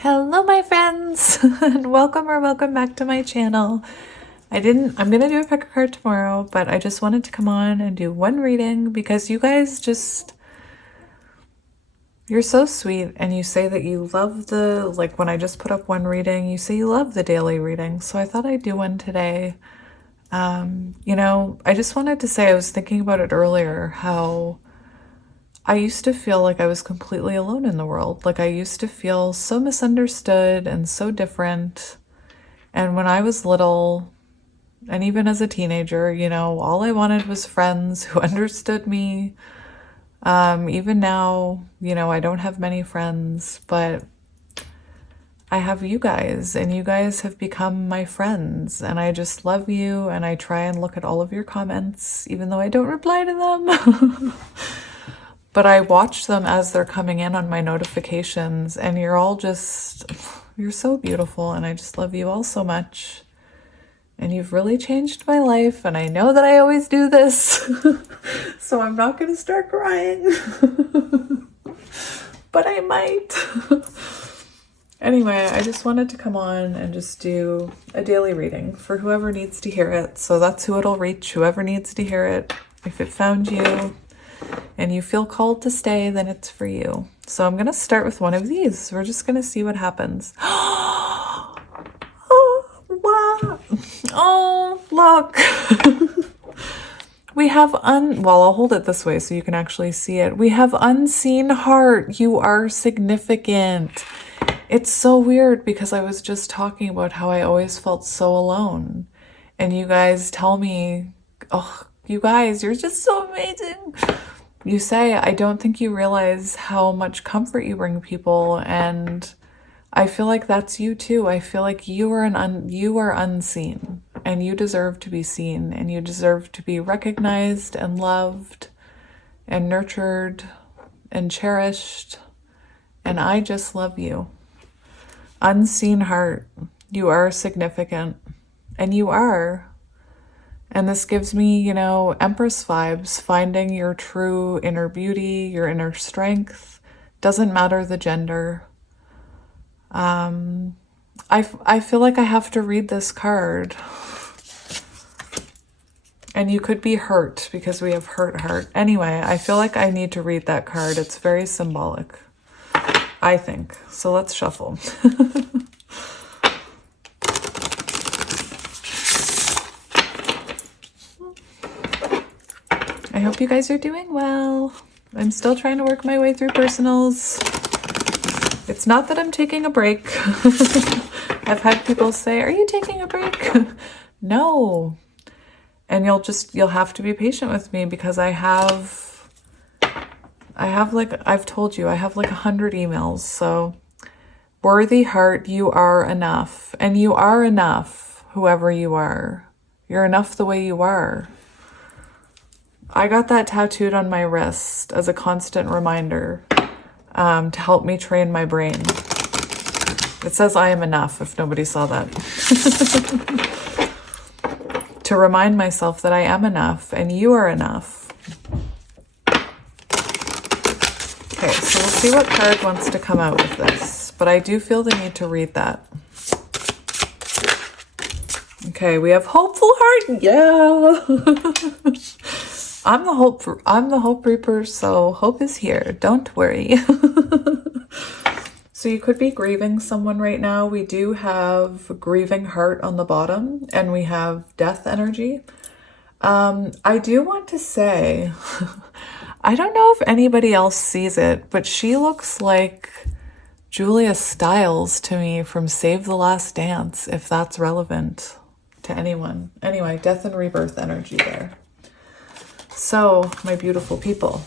Hello, my friends, and welcome back to my channel. I'm gonna do a pick a card tomorrow, but I just wanted to come on and do one reading because you guys you're so sweet, and you say that you love when I just put up one reading, you say you love the daily reading, so I thought I'd do one today. I just wanted to say, I was thinking about it earlier, how I used to feel like I was completely alone in the world. Like I used to feel so misunderstood and so different. And when I was little, and even as a teenager, all I wanted was friends who understood me. Even now, I don't have many friends, but I have you guys, and you guys have become my friends, and I just love you, and I try and look at all of your comments, even though I don't reply to them. But I watch them as they're coming in on my notifications, and you're so beautiful, and I just love you all so much. And you've really changed my life, and I know that I always do this, so I'm not going to start crying. But I might. Anyway, I just wanted to come on and just do a daily reading for whoever needs to hear it. So that's who it'll reach, whoever needs to hear it. If it found you and you feel called to stay, then it's for you. So I'm going to start with one of these. We're just going to see what happens. Oh, wow. Oh, look. We have well, I'll hold it this way so you can actually see it. We have unseen heart. You are significant. It's so weird because I was just talking about how I always felt so alone. And you guys tell me, oh, you guys, you're just so amazing. You say, I don't think you realize how much comfort you bring people. And I feel like that's you too. I feel like you are unseen, and you deserve to be seen, and you deserve to be recognized and loved and nurtured and cherished. And I just love you. Unseen heart, you are significant, and you are. And this gives me, Empress vibes, finding your true inner beauty, your inner strength. Doesn't matter the gender. I feel like I have to read this card. And you could be hurt because we have hurt heart. Anyway, I feel like I need to read that card. It's very symbolic, I think. So let's shuffle. I hope you guys are doing well. I'm still trying to work my way through personals. It's not that I'm taking a break. I've had people say, "Are you taking a break?" No. And you'll have to be patient with me because I've told you, I have like 100 emails. So worthy heart, you are enough. And you are enough, whoever you are. You're enough the way you are. I got that tattooed on my wrist as a constant reminder to help me train my brain. It says I am enough, if nobody saw that. To remind myself that I am enough and you are enough. Okay, so we'll see what card wants to come out with this, but I do feel the need to read that. Okay, we have hopeful heart. Yeah. I'm the hope reaper, so hope is here. Don't worry. So you could be grieving someone right now. We do have grieving heart on the bottom, and we have death energy. I do want to say, I don't know if anybody else sees it, but she looks like Julia Stiles to me from Save the Last Dance, if that's relevant to anyone. Anyway, death and rebirth energy there. So, my beautiful people,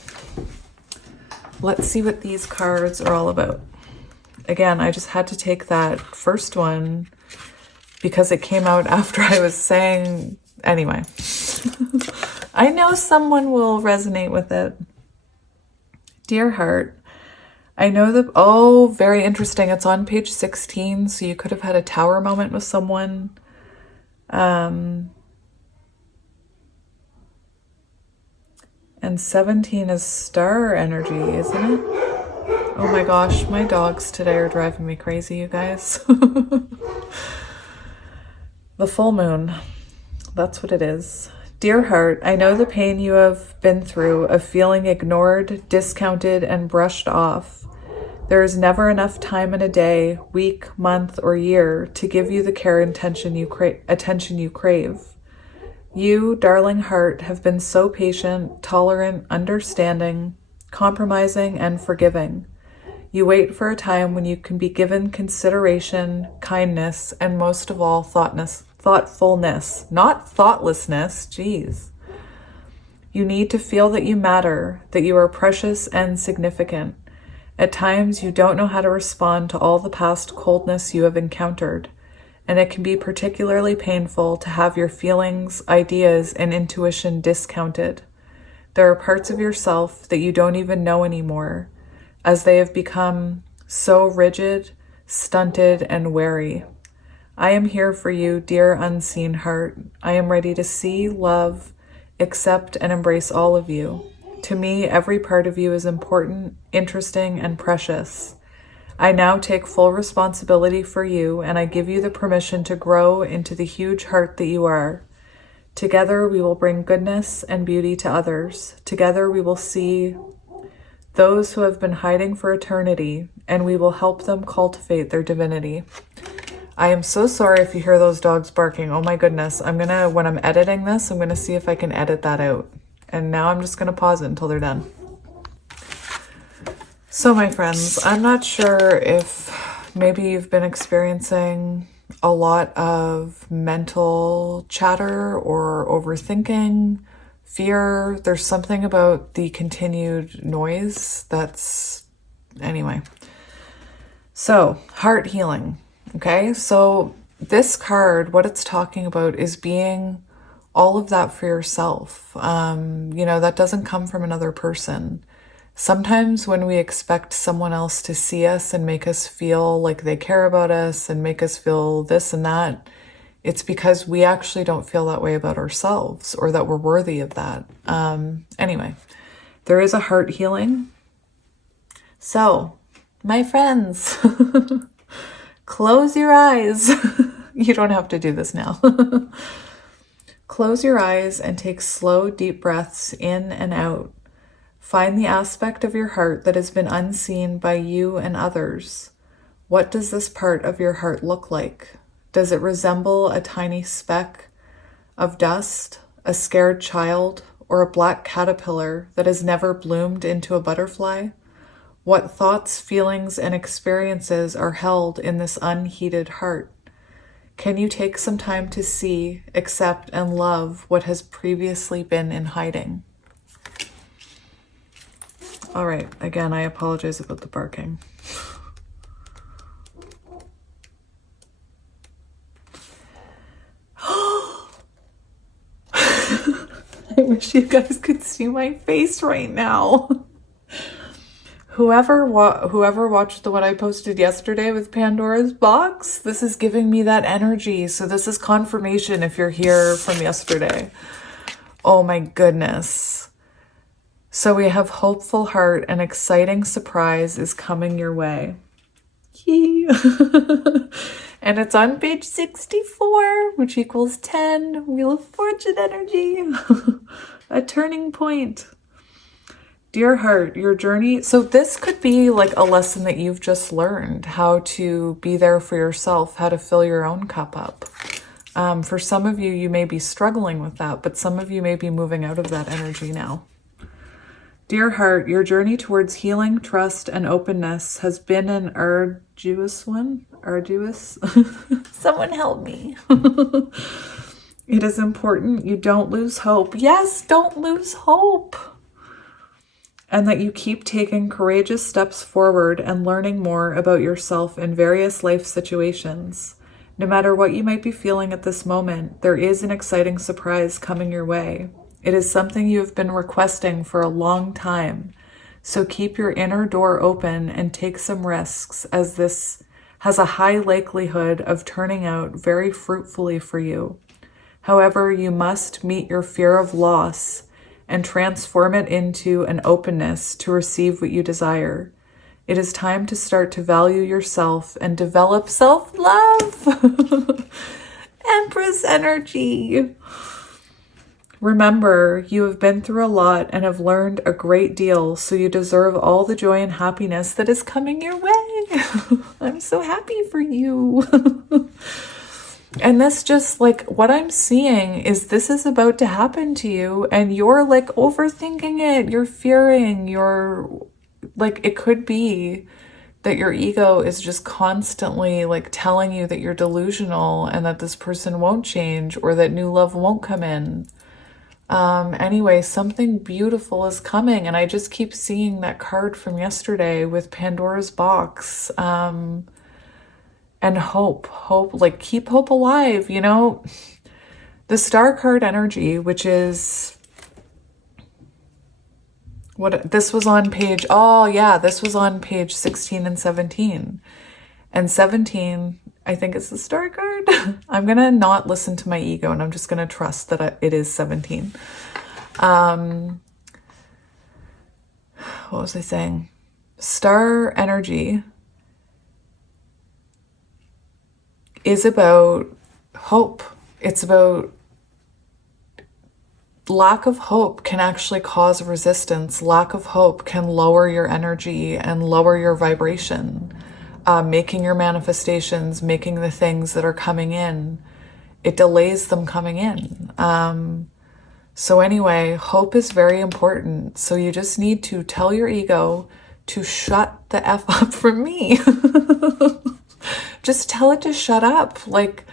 let's see what these cards are all about. Again, I just had to take that first one because it came out after I was saying, anyway. I know someone will resonate with it. Dear heart, I know that, oh, very interesting. It's on page 16, so you could have had a tower moment with someone. And 17 is star energy, isn't it? Oh my gosh, my dogs today are driving me crazy, you guys. The full moon, that's what it is. Dear heart, I know the pain you have been through of feeling ignored, discounted, and brushed off. There is never enough time in a day, week, month, or year to give you the care and attention you crave. You, darling heart, have been so patient, tolerant, understanding, compromising, and forgiving. You wait for a time when you can be given consideration, kindness, and most of all, thoughtfulness, not thoughtlessness. Jeez. You need to feel that you matter, that you are precious and significant. At times, you don't know how to respond to all the past coldness you have encountered, and it can be particularly painful to have your feelings, ideas, and intuition discounted. There are parts of yourself that you don't even know anymore, as they have become so rigid, stunted, and wary. I am here for you, dear unseen heart. I am ready to see, love, accept, and embrace all of you. To me, every part of you is important, interesting, and precious. I now take full responsibility for you, and I give you the permission to grow into the huge heart that you are. Together, we will bring goodness and beauty to others. Together, we will see those who have been hiding for eternity, and we will help them cultivate their divinity. I am so sorry if you hear those dogs barking. Oh my goodness. When I'm editing this, I'm gonna see if I can edit that out. And now I'm just gonna pause it until they're done. So my friends, I'm not sure if maybe you've been experiencing a lot of mental chatter or overthinking, fear. There's something about the continued noise anyway. So, heart healing. Okay, so this card, what it's talking about is being all of that for yourself. That doesn't come from another person. Sometimes when we expect someone else to see us and make us feel like they care about us and make us feel this and that, it's because we actually don't feel that way about ourselves or that we're worthy of that. Anyway, there is a heart healing. So, my friends, close your eyes. You don't have to do this now. Close your eyes and take slow, deep breaths in and out. Find the aspect of your heart that has been unseen by you and others. What does this part of your heart look like? Does it resemble a tiny speck of dust, a scared child, or a black caterpillar that has never bloomed into a butterfly? What thoughts, feelings, and experiences are held in this unheeded heart? Can you take some time to see, accept, and love what has previously been in hiding? All right, again, I apologize about the barking. I wish you guys could see my face right now. Whoever watched what I posted yesterday with Pandora's box, this is giving me that energy. So this is confirmation if you're here from yesterday. Oh my goodness. So we have hopeful heart, an exciting surprise is coming your way. Yay. And it's on page 64, which equals 10. Wheel of Fortune energy. A turning point. Dear heart, your journey. So this could be like a lesson that you've just learned, how to be there for yourself, how to fill your own cup up. For some of you, you may be struggling with that, but some of you may be moving out of that energy now. Dear heart, your journey towards healing, trust, and openness has been an arduous one. Arduous? Someone help me. It is important you don't lose hope. Yes, don't lose hope. And that you keep taking courageous steps forward and learning more about yourself in various life situations. No matter what you might be feeling at this moment, there is an exciting surprise coming your way. It is something you have been requesting for a long time. So keep your inner door open and take some risks, as this has a high likelihood of turning out very fruitfully for you. However, you must meet your fear of loss and transform it into an openness to receive what you desire. It is time to start to value yourself and develop self-love. Empress energy. Remember, you have been through a lot and have learned a great deal, so you deserve all the joy and happiness that is coming your way. I'm so happy for you. And this just like what I'm seeing is this is about to happen to you and you're like overthinking it. You're fearing, you're like, it could be that your ego is just constantly like telling you that you're delusional and that this person won't change or that new love won't come in. Anyway, something beautiful is coming, and I just keep seeing that card from yesterday with Pandora's box, and hope, like keep hope alive, you know, the star card energy, which is what this was on page, oh yeah, this was on page 16 and 17, and 17, I think it's the star card. I'm going to not listen to my ego and I'm just going to trust that it is 17. What was I saying? Star energy is about hope. It's about lack of hope can actually cause resistance. Lack of hope can lower your energy and lower your vibration. Making your manifestations, making the things that are coming in, it delays them coming in. So anyway, hope is very important. So you just need to tell your ego to shut the F up from me. Just tell it to shut up. Like,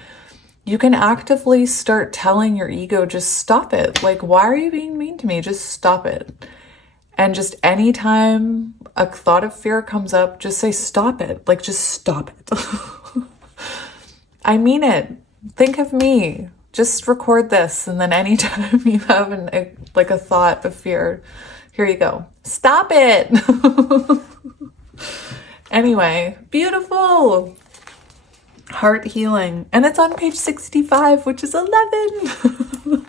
you can actively start telling your ego, just stop it. Like, why are you being mean to me? Just stop it. And just anytime a thought of fear comes up, just say, stop it. Like, just stop it. I mean it. Think of me. Just record this. And then anytime you have a thought of fear, here you go. Stop it. Anyway, beautiful. Heart healing. And it's on page 65, which is 11.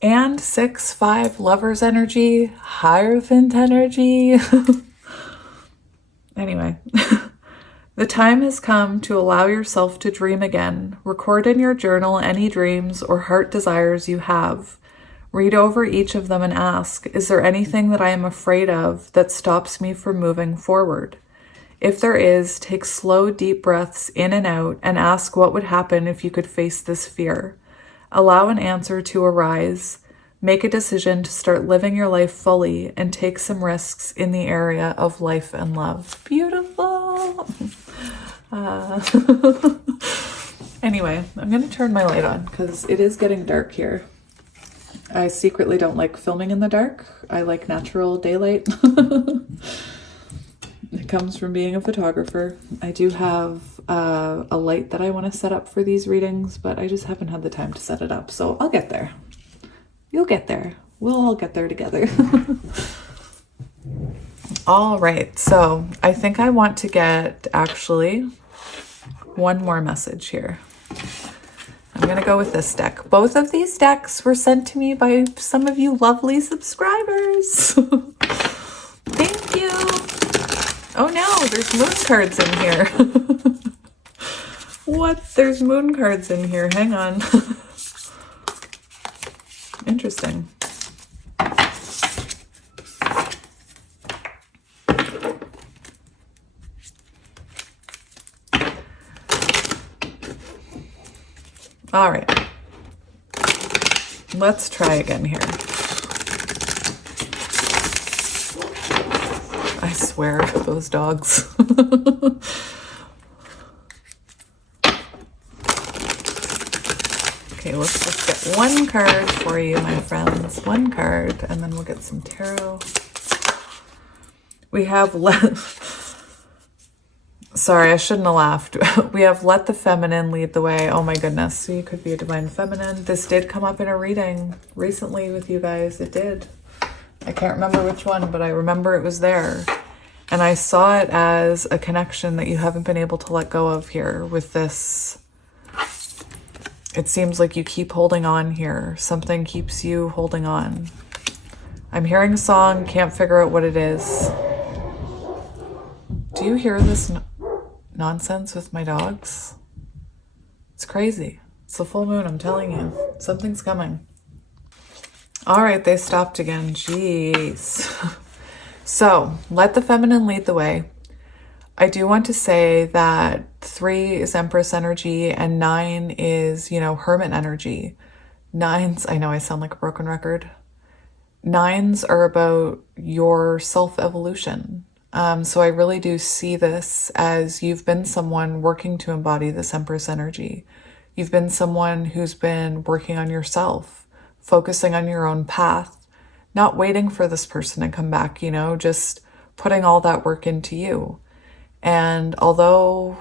And 6-5, Lover's energy, Hierophant energy. Anyway, the time has come to allow yourself to dream again. Record in your journal any dreams or heart desires you have. Read over each of them and ask, is there anything that I am afraid of that stops me from moving forward? If there is, take slow, deep breaths in and out and ask what would happen if you could face this fear. Allow an answer to arise. Make a decision to start living your life fully and take some risks in the area of life and love. Beautiful. Anyway, I'm going to turn my light on because it is getting dark here. I secretly don't like filming in the dark. I like natural daylight. It comes from being a photographer. I do have a light that I want to set up for these readings, but I just haven't had the time to set it up. So I'll get there. You'll get there. We'll all get there together. All right. So I think I want to get actually one more message here. I'm going to go with this deck. Both of these decks were sent to me by some of you lovely subscribers. Thank you. Oh no, there's moon cards in here. What? There's moon cards in here. Hang on. Interesting. All right. Let's try again here. I swear, those dogs. Okay, let's just get one card for you, my friends. One card, and then we'll get some tarot. We have Sorry, I shouldn't have laughed. We have let the feminine lead the way. Oh my goodness. So you could be a divine feminine. This did come up in a reading recently with you guys. It did. I can't remember which one, but I remember it was there. And I saw it as a connection that you haven't been able to let go of here with this. It seems like you keep holding on here. Something keeps you holding on. I'm hearing a song, can't figure out what it is. Do you hear this nonsense with my dogs? It's crazy. It's the full moon, I'm telling you. Something's coming. All right, they stopped again. Jeez. So, let the feminine lead the way. I do want to say that 3 is Empress energy and 9 is, Hermit energy. 9s, I know I sound like a broken record. 9s are about your self-evolution. So I really do see this as you've been someone working to embody this Empress energy. You've been someone who's been working on yourself, focusing on your own path, not waiting for this person to come back, just putting all that work into you. And although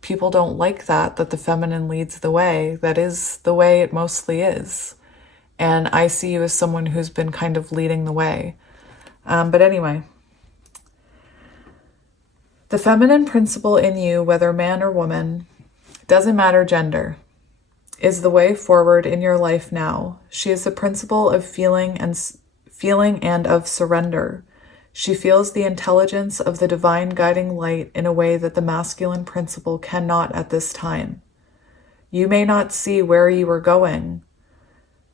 people don't like that the feminine leads the way, that is the way it mostly is. And I see you as someone who's been kind of leading the way. But anyway, the feminine principle in you, whether man or woman, doesn't matter gender, is the way forward in your life now. She is the principle of feeling and of surrender. She feels the intelligence of the divine guiding light in a way that the masculine principle cannot at this time. You may not see where you are going,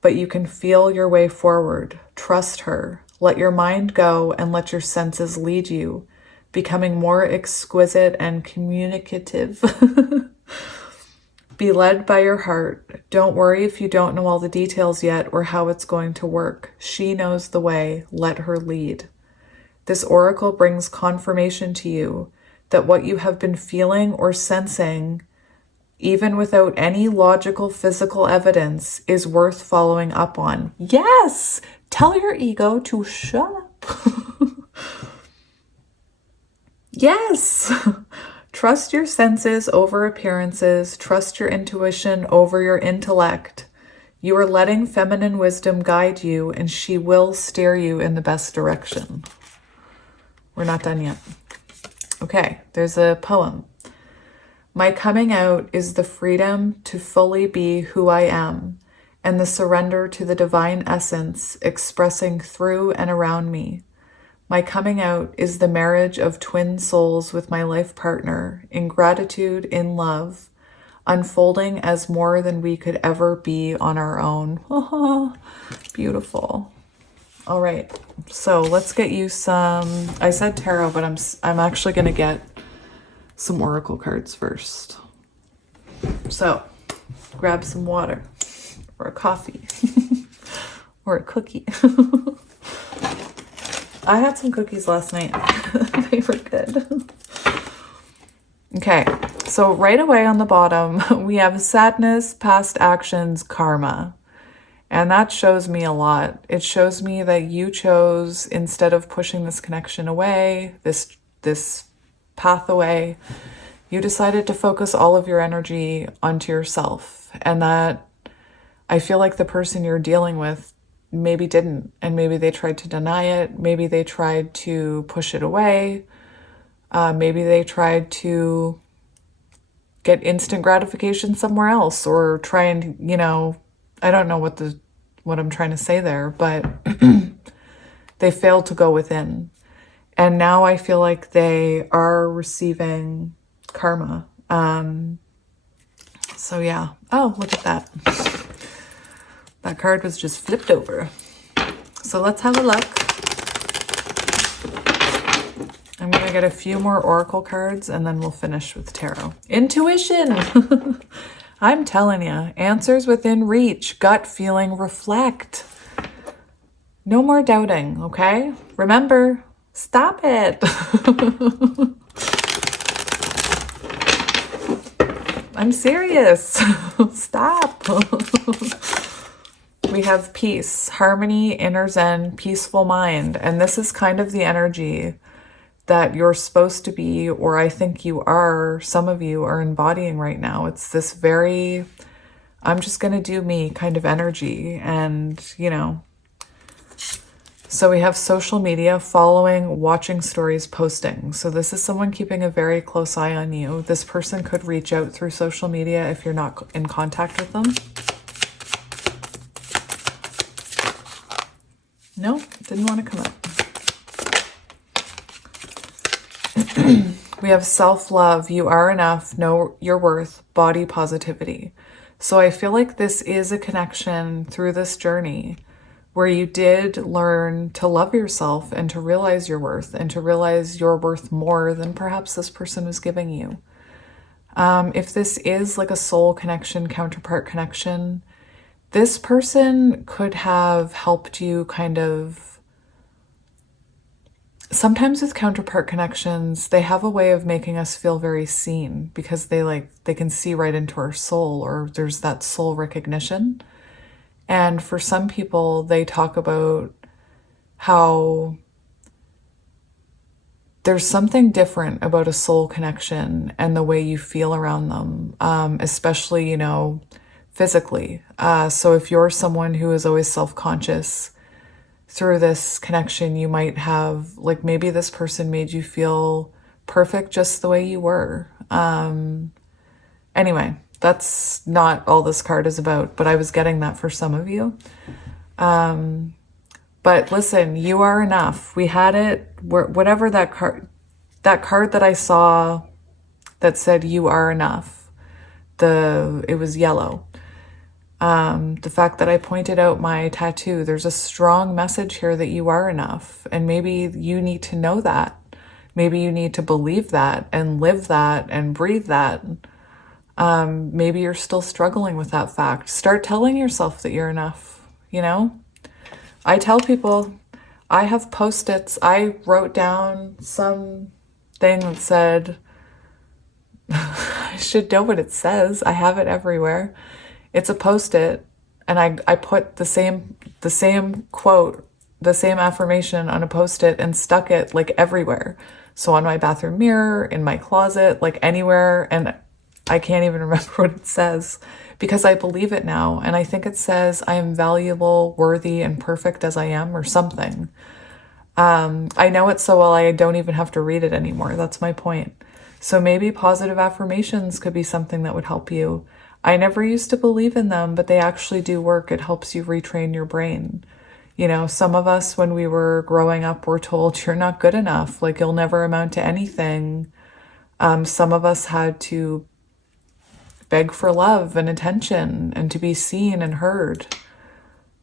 but you can feel your way forward. Trust her. Let your mind go and let your senses lead you, becoming more exquisite and communicative. Be led by your heart. Don't worry if you don't know all the details yet or how it's going to work. She knows the way. Let her lead. This oracle brings confirmation to you that what you have been feeling or sensing, even without any logical physical evidence, is worth following up on. Yes! Tell your ego to shut up. Yes! Trust your senses over appearances. Trust your intuition over your intellect. You are letting feminine wisdom guide you, and she will steer you in the best direction. We're not done yet. Okay, there's a poem. My coming out is the freedom to fully be who I am, and the surrender to the divine essence expressing through and around me. My coming out is the marriage of twin souls with my life partner, in gratitude, in love, unfolding as more than we could ever be on our own. Oh, beautiful. All right, so let's get you some, I said tarot, but I'm actually going to get some oracle cards first. So grab some water or a coffee or a cookie. I had some cookies last night. They were good. Okay, so right away on the bottom, we have sadness, past actions, karma. And that shows me a lot. It shows me that you chose, instead of pushing this connection away, this path away, you decided to focus all of your energy onto yourself. And that I feel like the person you're dealing with maybe didn't, and maybe they tried to deny it. Maybe they tried to push it away. Maybe they tried to get instant gratification somewhere else, or try and, I don't know what I'm trying to say there, but they failed to go within. And now I feel like they are receiving karma. So yeah. Oh, look at that. That card was just flipped over. So let's have a look. I'm going to get a few more oracle cards and then we'll finish with tarot. Intuition! I'm telling you, answers within reach, gut feeling, reflect. No more doubting, okay? Remember, stop it. I'm serious. Stop. We have peace, harmony, inner zen, peaceful mind. And this is kind of the energy that you're supposed to be, or I think you are, some of you are embodying right now. It's this very, I'm just going to do me kind of energy. And, so we have social media, following, watching stories, posting. So this is someone keeping a very close eye on you. This person could reach out through social media if you're not in contact with them. No, didn't want to come up. We have self-love, you are enough, know your worth, body positivity. So I feel like this is a connection through this journey where you did learn to love yourself and to realize your worth and to realize you're worth more than perhaps this person was giving you. If this is like a soul connection, counterpart connection, this person could have helped you kind of. Sometimes with counterpart connections, they have a way of making us feel very seen because they can see right into our soul, or there's that soul recognition. And for some people, they talk about how there's something different about a soul connection and the way you feel around them, especially, physically. So if you're someone who is always self-conscious, through this connection, you might have, like, maybe this person made you feel perfect just the way you were. Anyway, that's not all this card is about, but I was getting that for some of you. But listen, you are enough. We had it, whatever that card that I saw that said you are enough, it was yellow. The fact that I pointed out my tattoo, there's a strong message here that you are enough. And maybe you need to know that. Maybe you need to believe that and live that and breathe that. Maybe you're still struggling with that fact. Start telling yourself that you're enough, I tell people, I have Post-its. I wrote down something that said, I should know what it says. I have it everywhere. It's a Post-it, and I put the same quote, the same affirmation on a Post-it and stuck it like everywhere. So on my bathroom mirror, in my closet, like anywhere, and I can't even remember what it says because I believe it now. And I think it says, I am valuable, worthy, and perfect as I am, or something. I know it so well I don't even have to read it anymore. That's my point. So maybe positive affirmations could be something that would help you. I never used to believe in them, but they actually do work. It helps you retrain your brain. Some of us, when we were growing up, were told you're not good enough, like you'll never amount to anything. Some of us had to beg for love and attention and to be seen and heard.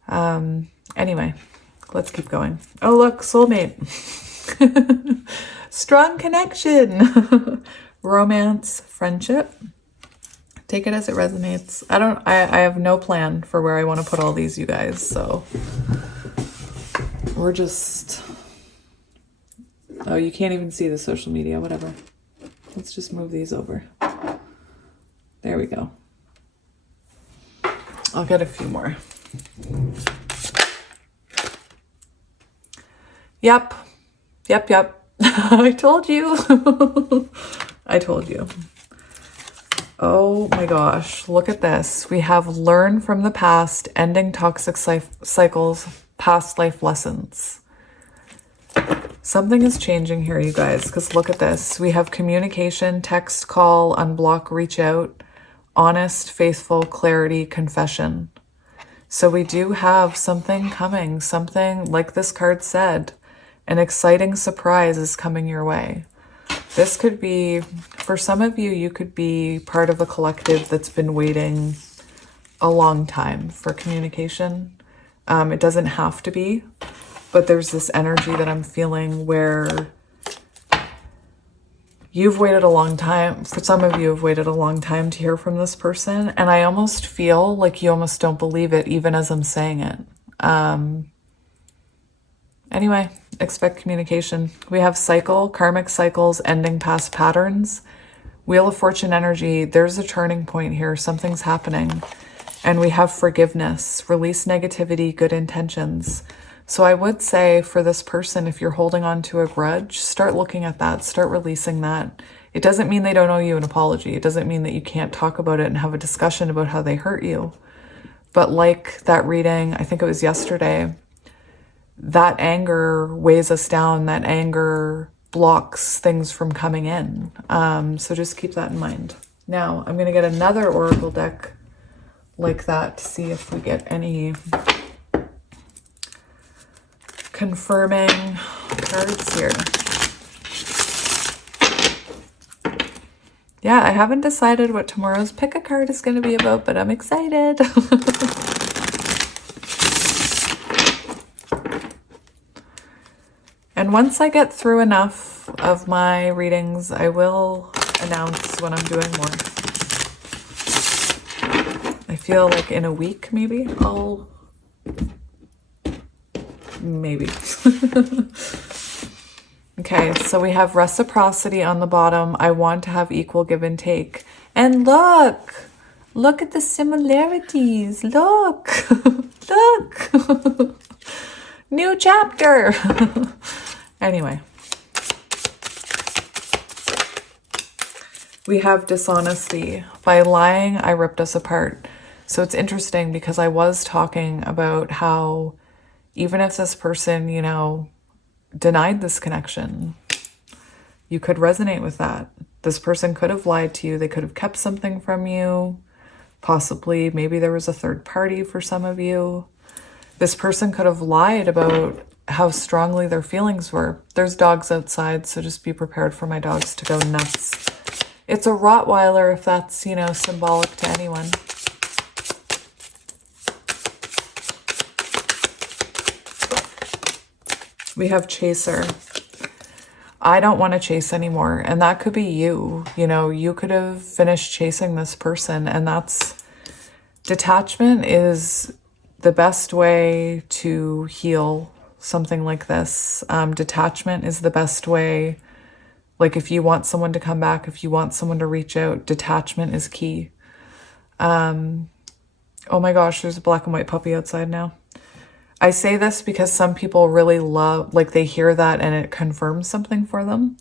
Anyway, let's keep going. Oh, look, soulmate. Strong connection. Romance, friendship. Take it as it resonates. I have no plan for where I want to put all these, you guys. So we're just, oh, you can't even see the social media, whatever. Let's just move these over. There we go. I'll get a few more. Yep. I told you. I told you. Oh my gosh, look at this. We have learn from the past, ending toxic cycles, past life lessons. Something is changing here, you guys, because look at this. We have communication, text, call, unblock, reach out, honest, faithful, clarity, confession. So we do have something coming, something like this card said, an exciting surprise is coming your way. This could be, for some of you, you could be part of a collective that's been waiting a long time for communication. It doesn't have to be, but there's this energy that I'm feeling where you've waited a long time. For some of you have waited a long time to hear from this person. And I almost feel like you almost don't believe it, even as I'm saying it. Anyway, expect communication. We have cycle, karmic cycles, ending past patterns. Wheel of Fortune energy. There's a turning point here. Something's happening. And we have forgiveness, release negativity, good intentions. So I would say for this person, if you're holding on to a grudge, start looking at that, start releasing that. It doesn't mean they don't owe you an apology. It doesn't mean that you can't talk about it and have a discussion about how they hurt you. But like that reading, I think it was yesterday, that anger weighs us down. That anger blocks things from coming in. So just keep that in mind. Now I'm going to get another oracle deck like that to see if we get any confirming cards here. Yeah, I haven't decided what tomorrow's pick a card is going to be about, but I'm excited. And once I get through enough of my readings, I will announce when I'm doing more. I feel like in a week, maybe I'll... Maybe. Okay, so we have reciprocity on the bottom. I want to have equal give and take. And look at the similarities. Look, look. New chapter. Anyway. We have dishonesty. By lying, I ripped us apart. So it's interesting because I was talking about how even if this person, you know, denied this connection, you could resonate with that. This person could have lied to you. They could have kept something from you. Possibly, maybe there was a third party for some of you. This person could have lied about how strongly their feelings were. There's dogs outside, so just be prepared for my dogs to go nuts. It's a Rottweiler if that's, you know, symbolic to anyone. We have chaser. I don't want to chase anymore. And that could be you. You know, you could have finished chasing this person. And that's... Detachment is the best way to heal something like this. Detachment is the best way. Like if you want someone to come back, if you want someone to reach out, detachment is key. Oh my gosh, there's a black and white puppy outside now. I say this because some people really love, like they hear that and it confirms something for them.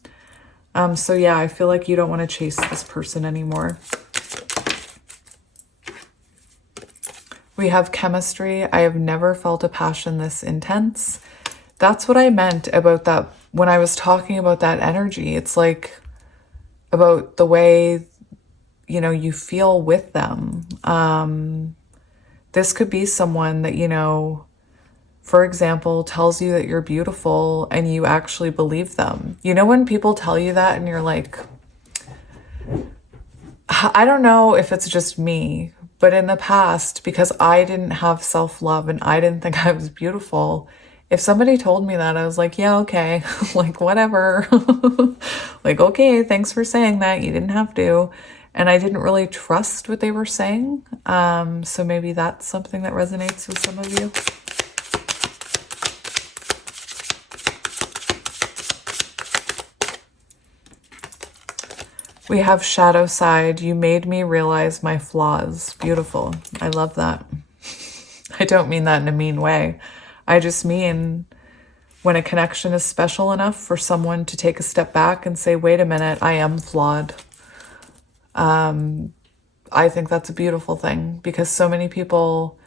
So yeah, I feel like you don't want to chase this person anymore. We have chemistry. I have never felt a passion this intense. That's what I meant about that when I was talking about that energy. It's like about the way, you know, you feel with them. This could be someone that, you know, for example, tells you that you're beautiful and you actually believe them. You know, when people tell you that and you're like, I don't know if it's just me, but in the past, because I didn't have self-love and I didn't think I was beautiful, if somebody told me that, I was like, yeah, okay, like whatever. Like, okay, thanks for saying that. You didn't have to. And I didn't really trust what they were saying. So maybe that's something that resonates with some of you. We have shadow side. You made me realize my flaws. Beautiful. I love that. I don't mean that in a mean way. I just mean when a connection is special enough for someone to take a step back and say, wait a minute, I am flawed. I think that's a beautiful thing because so many people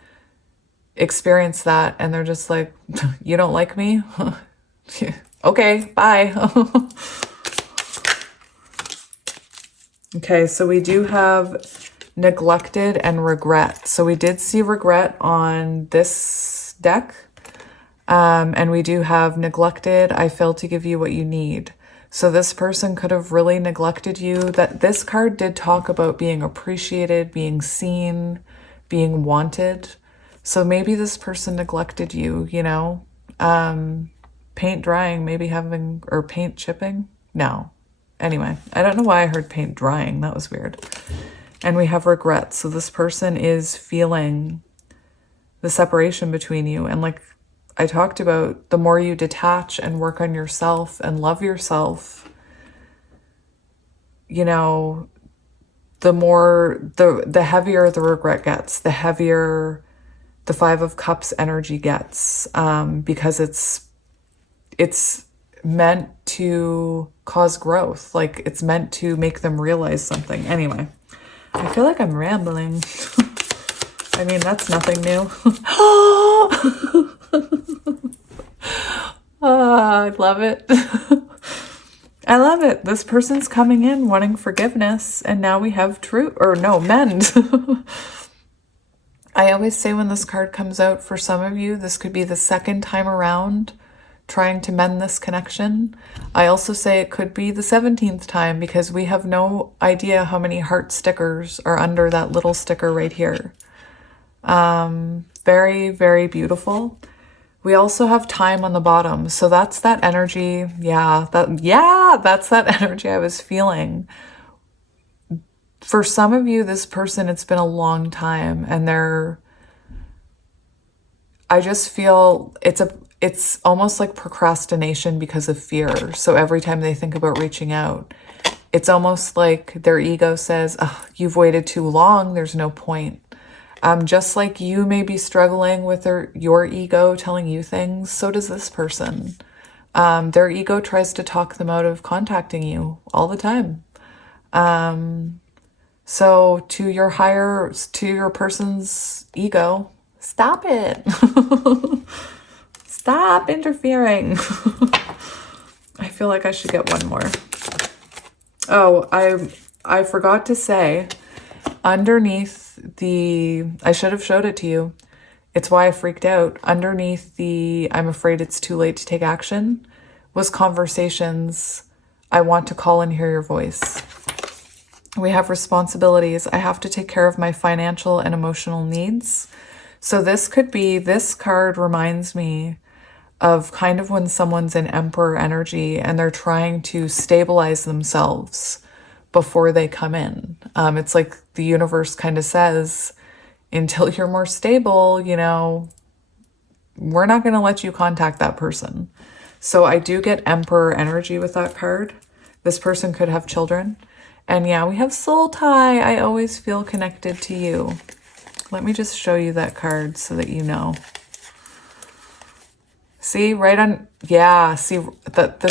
experience that and they're just like, you don't like me? Okay, bye. Okay, so we do have neglected and regret. So we did see regret on this deck. And we do have neglected. I failed to give you what you need. So this person could have really neglected you. That this card did talk about being appreciated, being seen, being wanted. So maybe this person neglected you, you know. Paint drying, maybe having, or paint chipping. No. Anyway, I don't know why I heard paint drying. That was weird. And we have regret. So this person is feeling the separation between you. And like I talked about, the more you detach and work on yourself and love yourself, you know, the more, the heavier the regret gets, the heavier the Five of Cups energy gets, because it's meant to cause growth. Like it's meant to make them realize something. Anyway, I feel like I'm rambling. I mean, that's nothing new. I love it. I love it. This person's coming in wanting forgiveness, and now we have mend. I always say when this card comes out, for some of you, this could be the second time around trying to mend this connection. I also say it could be the 17th time because we have no idea how many heart stickers are under that little sticker right here. Very, very beautiful. We also have time on the bottom. So that's that energy. That's that energy I was feeling. For some of you, this person, it's been a long time and I just feel it's almost like procrastination because of fear. So every time they think about reaching out, it's almost like their ego says, oh, you've waited too long. There's no point. Just like you may be struggling with your ego telling you things, so does this person. Their ego tries to talk them out of contacting you all the time. So to your person's ego, stop it. Stop interfering. I feel like I should get one more. Oh, I forgot to say, underneath I should have showed it to you. It's why I freaked out. Underneath I'm afraid it's too late to take action was conversations. I want to call and hear your voice. We have responsibilities. I have to take care of my financial and emotional needs. So this card reminds me of kind of when someone's in Emperor energy and they're trying to stabilize themselves before they come in. It's like the universe kind of says, until you're more stable, we're not going to let you contact that person. So I do get Emperor energy with that card. This person could have children. And yeah, we have soul tie. I always feel connected to you. Let me just show you that card so that you know. See, this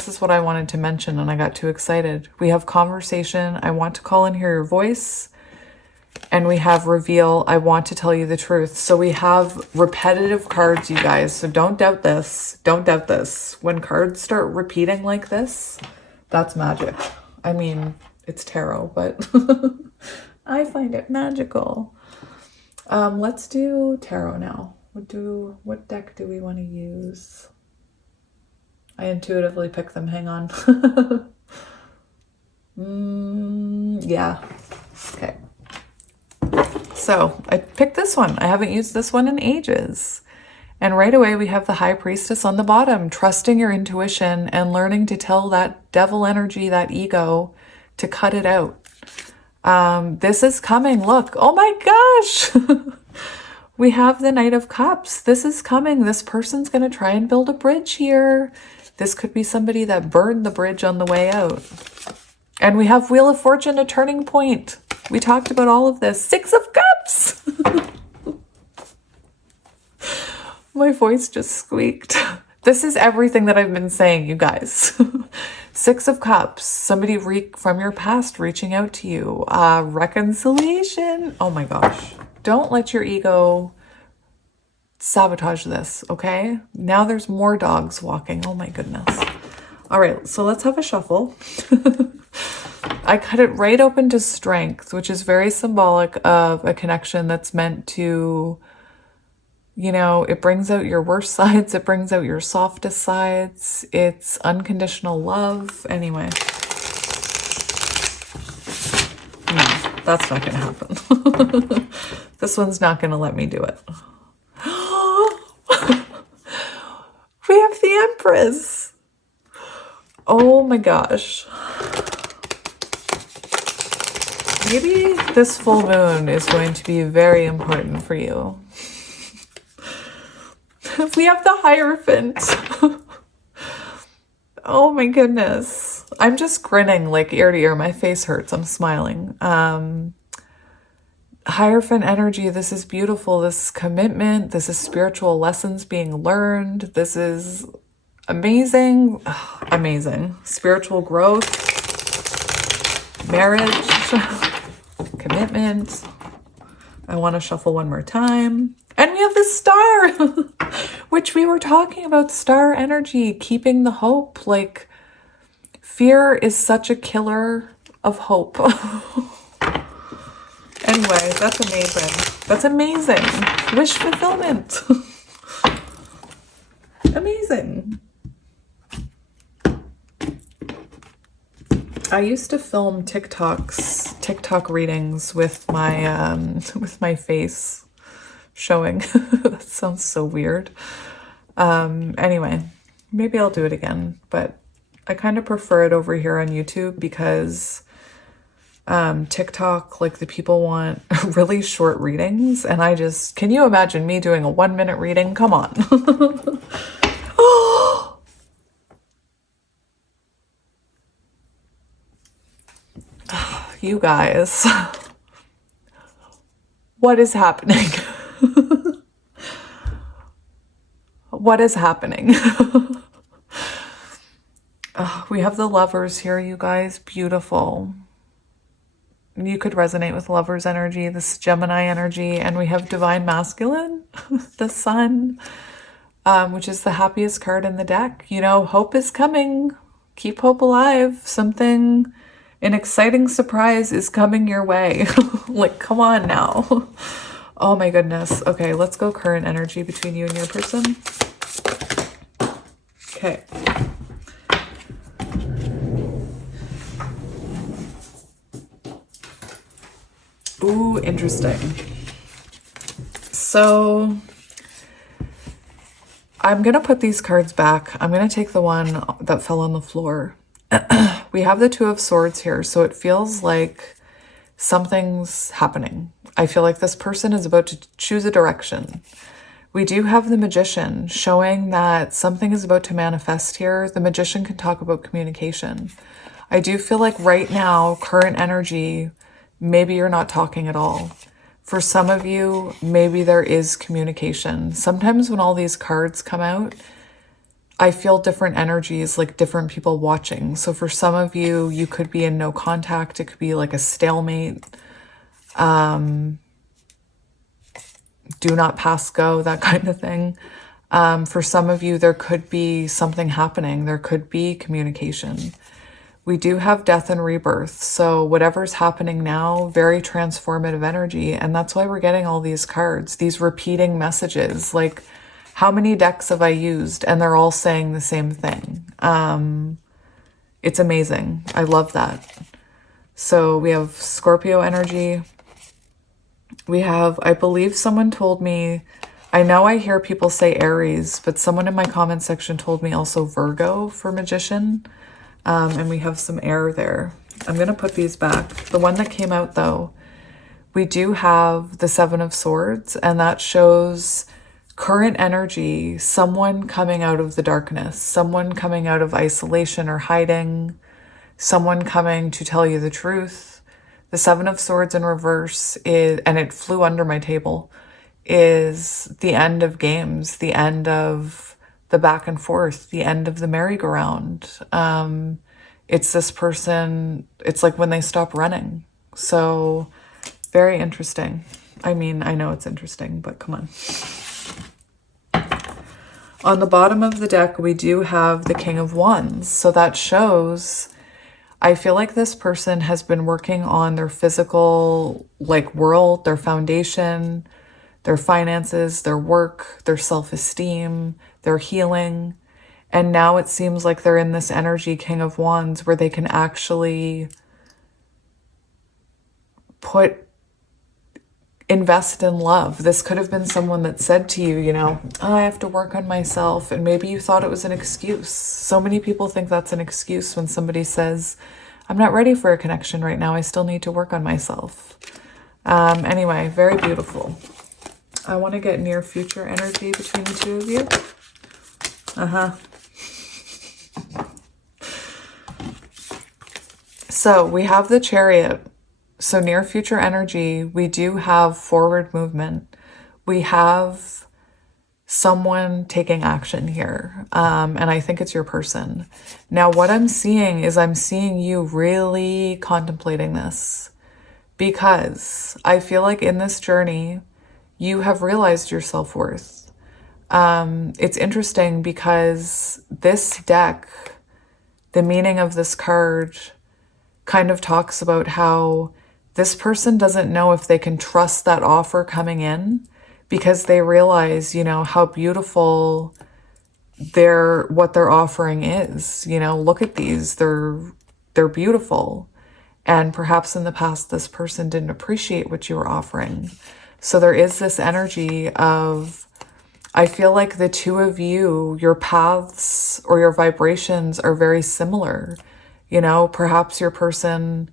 is what I wanted to mention and I got too excited. We have conversation. I want to call and hear your voice. And we have reveal. I want to tell you the truth. So we have repetitive cards, you guys. So don't doubt this. Don't doubt this. When cards start repeating like this, that's magic. I mean, it's tarot, but I find it magical. Let's do tarot now. What deck do we want to use? I intuitively pick them. Hang on. Yeah. Okay. So I picked this one. I haven't used this one in ages. And right away we have the High Priestess on the bottom, trusting your intuition and learning to tell that devil energy, that ego, to cut it out. This is coming. Look. Oh my gosh. We have the Knight of Cups. This is coming. This person's going to try and build a bridge here. This could be somebody that burned the bridge on the way out. And we have Wheel of Fortune, a turning point. We talked about all of this. Six of Cups. My voice just squeaked. This is everything that I've been saying, you guys. Six of Cups. Somebody from your past reaching out to you. Reconciliation. Oh my gosh. Don't let your ego sabotage this, okay? Now there's more dogs walking. Oh my goodness. All right, so let's have a shuffle. I cut it right open to Strength, which is very symbolic of a connection that's meant to, it brings out your worst sides. It brings out your softest sides. It's unconditional love. Anyway. No, that's not going to happen. This one's not going to let me do it. We have the Empress. Oh my gosh. Maybe this full moon is going to be very important for you. We have the Hierophant. Oh my goodness. I'm just grinning like ear to ear. My face hurts. I'm smiling. Hierophant energy. This is beautiful. This is commitment. This is spiritual lessons being learned. This is amazing. Amazing. Spiritual growth. Marriage. Commitment. I want to shuffle one more time. And we have the Star, which we were talking about. Star energy, keeping the hope. Like, fear is such a killer of hope. Anyway, that's amazing. That's amazing. Wish fulfillment. Amazing. I used to film TikTok readings with my face showing. That sounds so weird. Anyway, maybe I'll do it again, but I kind of prefer it over here on YouTube because TikTok, like the people want really short readings, and can you imagine me doing a 1-minute reading? Come on. You guys, what is happening? What is happening? We have the Lovers here, you guys. Beautiful. You could resonate with Lovers energy, this Gemini energy, and we have Divine Masculine, the Sun, which is the happiest card in the deck. You know, hope is coming. Keep hope alive. An exciting surprise is coming your way. Like, come on now. Oh my goodness. Okay, let's go current energy between you and your person. Okay. Ooh, interesting. So I'm going to put these cards back. I'm going to take the one that fell on the floor. We have the Two of Swords here, so it feels like something's happening. I feel like this person is about to choose a direction. We do have the Magician showing that something is about to manifest here. The Magician can talk about communication. I do feel like right now, current energy, maybe you're not talking at all. For some of you, maybe there is communication. Sometimes when all these cards come out, I feel different energies, like different people watching. So for some of you, you could be in no contact. It could be like a stalemate. Do not pass go, that kind of thing. For some of you, there could be something happening. There could be communication. We do have death and rebirth. So whatever's happening now, very transformative energy. And that's why we're getting all these cards, these repeating messages. Like, how many decks have I used? And they're all saying the same thing. It's amazing. I love that. So we have Scorpio energy. We have, I believe someone told me, I know I hear people say Aries, but someone in my comment section told me also Virgo for Magician. And we have some air there. I'm going to put these back. The one that came out though, we do have the Seven of Swords, and that shows current energy, someone coming out of the darkness, someone coming out of isolation or hiding, someone coming to tell you the truth. The Seven of Swords in reverse is, and it flew under my table, is the end of games, the end of the back and forth, the end of the merry-go-round. It's this person, it's like when they stop running. So very interesting. I mean, I know it's interesting, but come on. On the bottom of the deck, we do have the King of Wands. So that shows, I feel like this person has been working on their physical, like, world, their foundation, their finances, their work, their self-esteem, their healing. And now it seems like they're in this energy, King of Wands, where they can actually invest in love. This could have been someone that said to you, you know, oh, I have to work on myself. And maybe you thought it was an excuse. So many people think that's an excuse when somebody says, I'm not ready for a connection right now. I still need to work on myself. Anyway, very beautiful. I want to get near future energy between the two of you. So we have the Chariot. So near future energy, we do have forward movement. We have someone taking action here. And I think it's your person. Now, what I'm seeing is I'm seeing you really contemplating this, because I feel like in this journey, you have realized your self-worth. It's interesting because this deck, the meaning of this card kind of talks about how this person doesn't know if they can trust that offer coming in, because they realize, you know, how beautiful what they're offering is. You know, look at these. They're they're beautiful. And perhaps in the past, this person didn't appreciate what you were offering. So there is this energy of, I feel like the two of you, your paths or your vibrations are very similar. You know, perhaps your person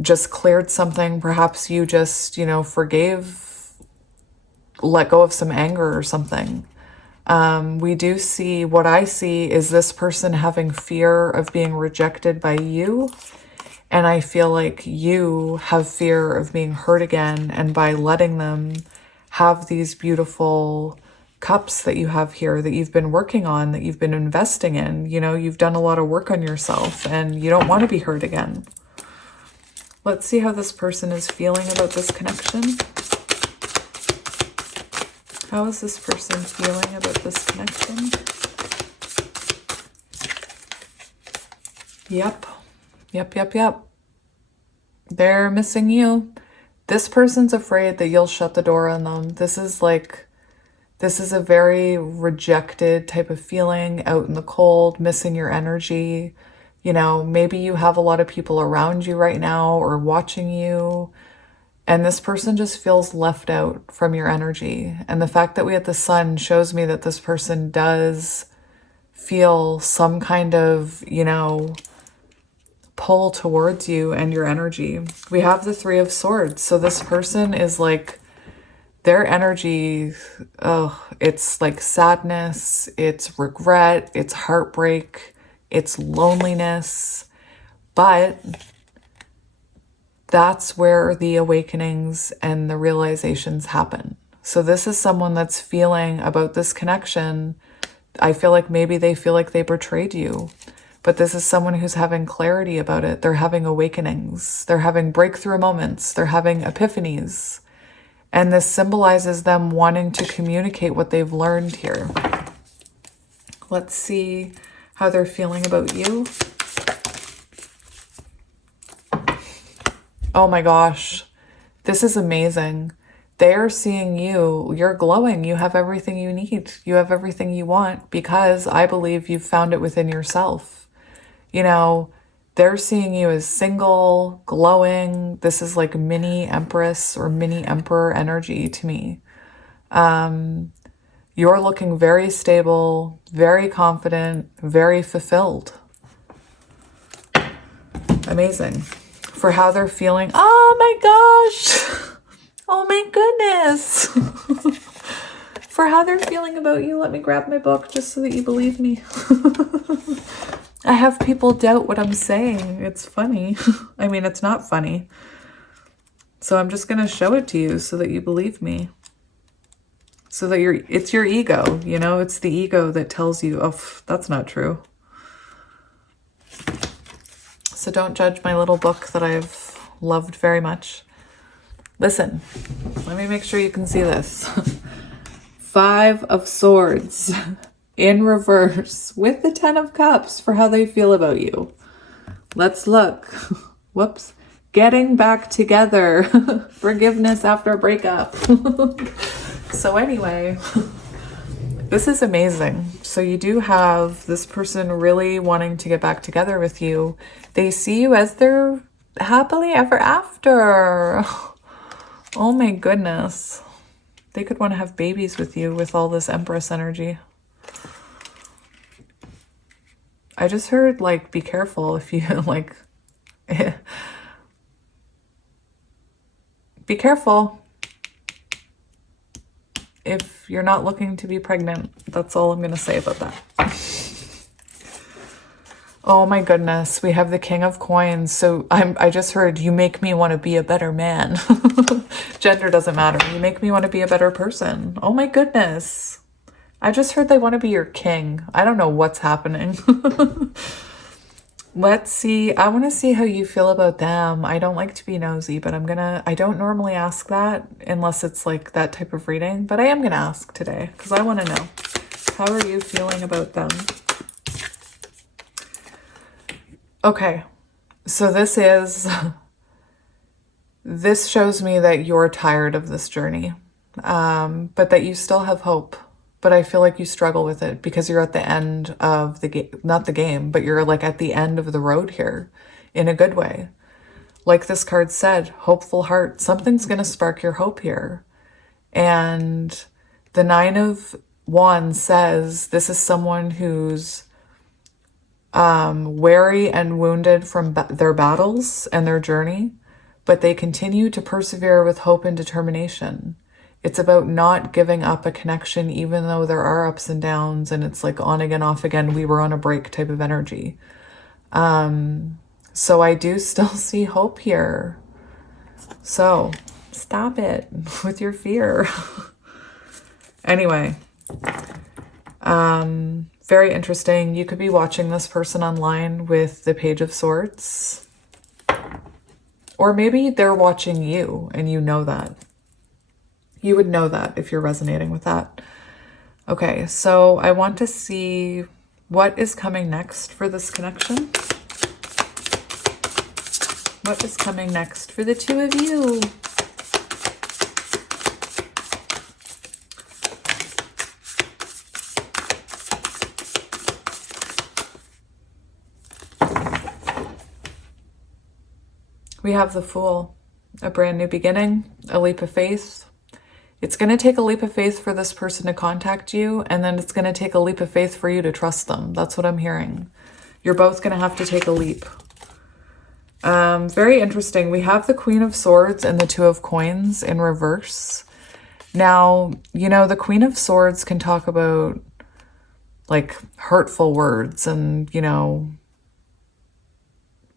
just cleared something. Perhaps you just, forgave, let go of some anger or something. We do see, what I see is this person having fear of being rejected by you. And I feel like you have fear of being hurt again. And by letting them have these beautiful cups that you have here that you've been working on, that you've been investing in, you've done a lot of work on yourself and you don't want to be hurt again. Let's see how this person is feeling about this connection. How is this person feeling about this connection? Yep. They're missing you. This person's afraid that you'll shut the door on them. This is a very rejected type of feeling, out in the cold, missing your energy. Maybe you have a lot of people around you right now or watching you, and this person just feels left out from your energy. And the fact that we had the sun shows me that this person does feel some kind of, pull towards you and your energy. We have the Three of Swords. So this person is like, their energy, it's like sadness, it's regret, it's heartbreak, it's loneliness. But that's where the awakenings and the realizations happen. So this is someone that's feeling about this connection. I feel like maybe they feel like they betrayed you. But this is someone who's having clarity about it. They're having awakenings. They're having breakthrough moments. They're having epiphanies. And this symbolizes them wanting to communicate what they've learned here. Let's see how they're feeling about you. Oh my gosh. This is amazing. They're seeing you. You're glowing. You have everything you need. You have everything you want because I believe you've found it within yourself. They're seeing you as single, glowing. This is like mini empress or mini emperor energy to me. You're looking very stable, very confident, very fulfilled. Amazing. For how they're feeling. Oh my gosh. Oh my goodness. For how they're feeling about you, let me grab my book just so that you believe me. I have people doubt what I'm saying. It's funny. I mean, it's not funny. So I'm just going to show it to you so that you believe me. So that it's your ego, it's the ego that tells you, oh, that's not true. So don't judge my little book that I've loved very much. Listen, let me make sure you can see this. 5 of Swords in reverse with the 10 of Cups for how they feel about you. Let's look. Whoops. Getting back together. Forgiveness after a breakup. So anyway, this is amazing. So you do have this person really wanting to get back together with you. They see you as their happily ever after. Oh my goodness. They could want to have babies with you with all this Empress energy. I just heard, be careful if you, be careful if you're not looking to be pregnant. That's all I'm going to say about that. Oh my goodness. We have the King of Coins. So I just heard, you make me want to be a better man. Gender doesn't matter. You make me want to be a better person. Oh my goodness. I just heard they want to be your king. I don't know what's happening. Let's see. I want to see how you feel about them. I don't like to be nosy, but I don't normally ask that unless it's that type of reading, but I am going to ask today because I want to know. How are you feeling about them? Okay. So this shows me that you're tired of this journey, but that you still have hope. but I feel like you struggle with it because you're at the end of the game, not the game, but you're like at the end of the road here in a good way. Like this card said, hopeful heart, something's going to spark your hope here. And the Nine of Wands says this is someone who's weary and wounded from their battles and their journey, but they continue to persevere with hope and determination. It's about not giving up a connection, even though there are ups and downs and it's like on again, off again. We were on a break type of energy. So I do still see hope here. So stop it with your fear. Anyway, very interesting. You could be watching this person online with the Page of Swords. Or maybe they're watching you and you know that. You would know that if you're resonating with that. Okay, so I want to see what is coming next for this connection. What is coming next for the two of you? We have the Fool, a brand new beginning, a leap of faith. It's going to take a leap of faith for this person to contact you, and then it's going to take a leap of faith for you to trust them. That's what I'm hearing. You're both going to have to take a leap. Very interesting. We have the Queen of Swords and the Two of Coins in reverse. Now, you know, the Queen of Swords can talk about like hurtful words and, you know,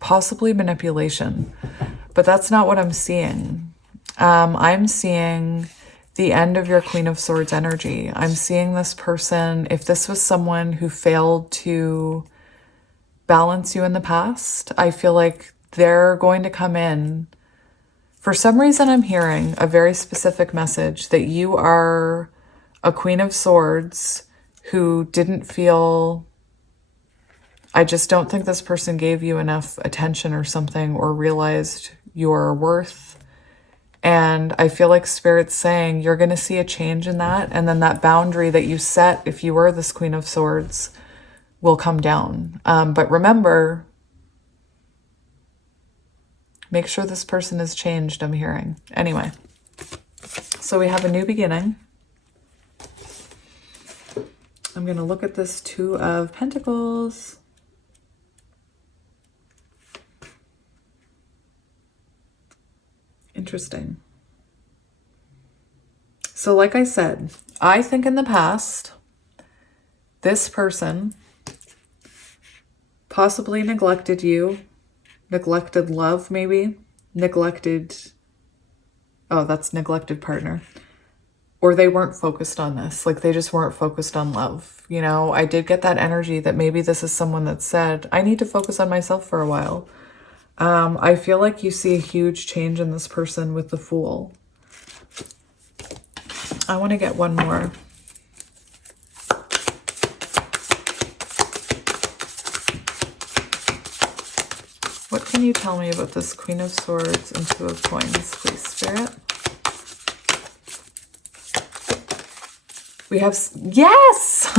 possibly manipulation, but that's not what I'm seeing. I'm seeing the end of your Queen of Swords energy. I'm seeing this person, if this was someone who failed to balance you in the past, I feel like they're going to come in. For some reason, I'm hearing a very specific message that you are a Queen of Swords who didn't feel, I just don't think this person gave you enough attention or something, or realized your worth. And I feel like Spirit's saying you're going to see a change in that. And then that boundary that you set, if you were this Queen of Swords, will come down. But remember, make sure this person is changed, I'm hearing. Anyway, so we have a new beginning. I'm going to look at this Two of Pentacles. Interesting. So like I said, I think in the past, this person possibly neglected you, neglected love maybe, neglected, oh, that's neglected partner. Or they weren't focused on this, like they just weren't focused on love. You know, I did get that energy that maybe this is someone that said, I need to focus on myself for a while. I feel like you see a huge change in this person with the Fool. I want to get one more. What can you tell me about this Queen of Swords and Two of Coins, please, Spirit? We have, yes!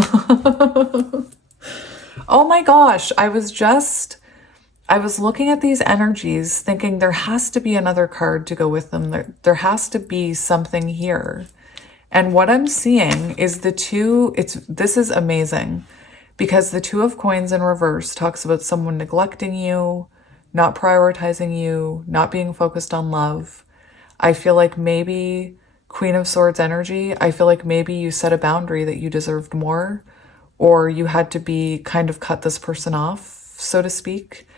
Oh my gosh, I was looking at these energies thinking there has to be another card to go with them. There has to be something here. And what I'm seeing is this is amazing because the Two of Coins in reverse talks about someone neglecting you, not prioritizing you, not being focused on love. I feel like maybe Queen of Swords energy, I feel like maybe you set a boundary that you deserved more, or you had to be kind of cut this person off, so to speak.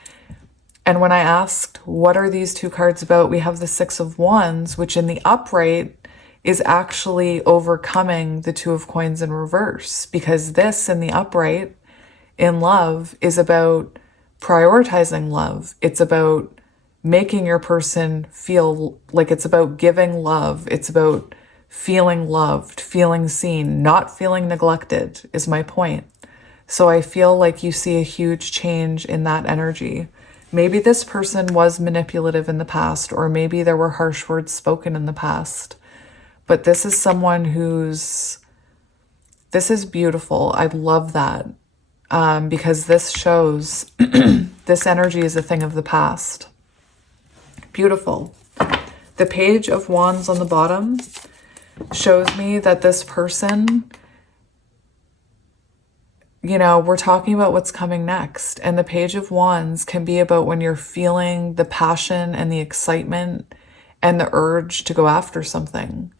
And when I asked, what are these two cards about? We have the Six of Wands, which in the upright is actually overcoming the Two of Coins in reverse, because this in the upright in love is about prioritizing love. It's about making your person feel like, it's about giving love. It's about feeling loved, feeling seen, not feeling neglected is my point. So I feel like you see a huge change in that energy. Maybe this person was manipulative in the past, or maybe there were harsh words spoken in the past. But this is someone who's This is beautiful. I love that. Because this shows this energy is a thing of the past. Beautiful. The Page of Wands on the bottom shows me that this person, you know, we're talking about what's coming next. And the Page of Wands can be about when you're feeling the passion and the excitement and the urge to go after something.